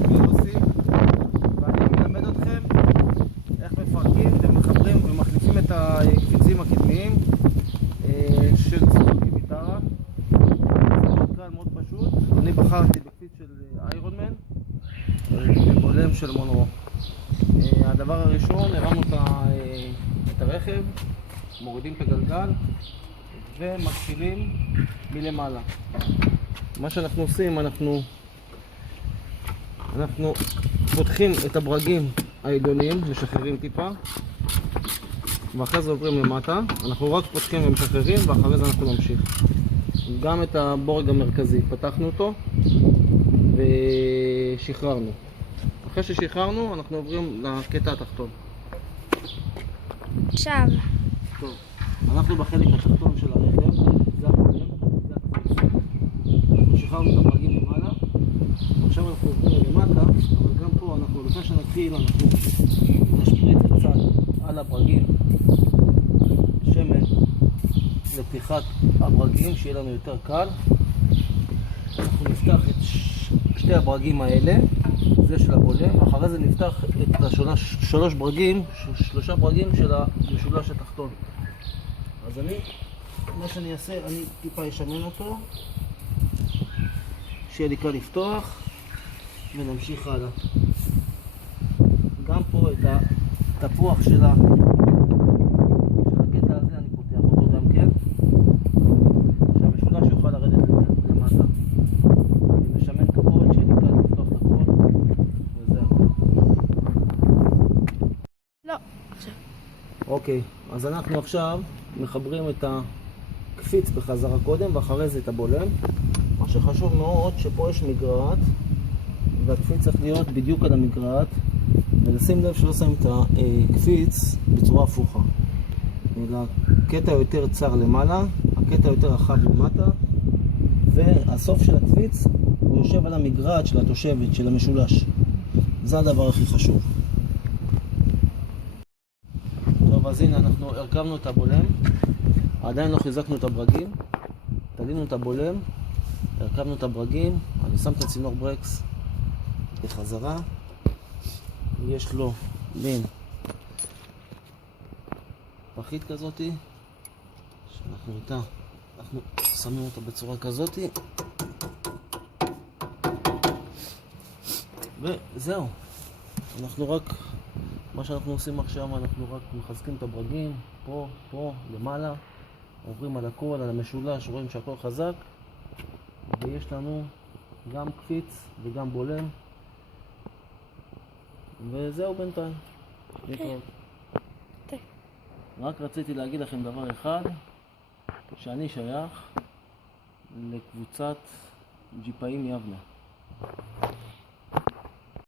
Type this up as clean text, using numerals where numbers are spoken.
ויוסי, ואני מלמד אתכם איך מפרקים ומחברים ומחליפים את הקפיצים הקדמיים של ציפורקי גיטרה. זה מאוד קל, מאוד פשוט. אני בחרתי בקפיץ של איירון מן בבולם של מונרו. הדבר הראשון, הרמנו את הרכב, מורידים את הגלגל ומתחילים מלמעלה. מה שאנחנו עושים, אנחנו פותחים את הברגים העליונים, משחררים טיפה, ואחרי זה עוברים למטה. אנחנו רק פותחים ומשחררים, ואחרי זה אנחנו נמשיך. גם את הבורג המרכזי, פתחנו אותו ושחררנו. אחרי ששחררנו, אנחנו עוברים לקטע התחתון. עכשיו. טוב, אנחנו בחלק התחתון של הרכב, זה הבולם, זה הקפיץ. אנחנו שחררנו את הברגים למעלה, ועכשיו אנחנו עוברים למטה, אבל גם פה אנחנו, לפני שנתחיל, אנחנו נשפריץ קצת על הברגים שמן לפתיחת הברגים, שיהיה לנו יותר קל. אנחנו נפתח את שתי הברגים האלה, זה של הבולם, ואחרי זה נפתח את שלושה ברגים של המשולש התחתון. אז מה שאני אעשה, אני טיפה אשמן אותו, שיהיה לי קל לפתוח, ונמשיך הלאה. גם פה את התפוח של הקטע הזה אני פותח אותו גם כן, שהמשולש יוכל לרדת למטה. אני משמן כפות, שיהיה לי קל לפתוח את הכל, וזהו. לא, עכשיו. אוקיי, אז אנחנו עכשיו מחברים את הקפיץ בחזרה קודם, ואחרי זה את הבולם. מה שחשוב מאוד, שפה יש מגרעת, והקפיץ צריך להיות בדיוק על המגרעת, ולשים לב שלא שמים את הקפיץ בצורה הפוכה. אלא הקטע יותר צר למעלה, הקטע יותר רחב למטה, והסוף של הקפיץ הוא יושב על המגרעת של התושבת, של המשולש. זה הדבר הכי חשוב. טוב, אז הנה אנחנו הרכבנו את הבולם, עדיין לא חיזקנו את הברגים, תלינו את הבולם, הרכבנו את הברגים, אני שם את הצינור ברקס בחזרה, יש לו מין פחית כזאתי, שאנחנו איתה, אנחנו שמים אותה בצורה כזאתי, וזהו. אנחנו רק, מה שאנחנו עושים עכשיו, אנחנו רק מחזקים את הברגים, פה, למעלה, עוברים על הכל, על המשולש, רואים שהכל חזק, ויש לנו גם קפיץ וגם בולם, וזהו בינתיים. רק רציתי להגיד לכם דבר אחד, שאני שייך לקבוצת ג'יפאים יבנה.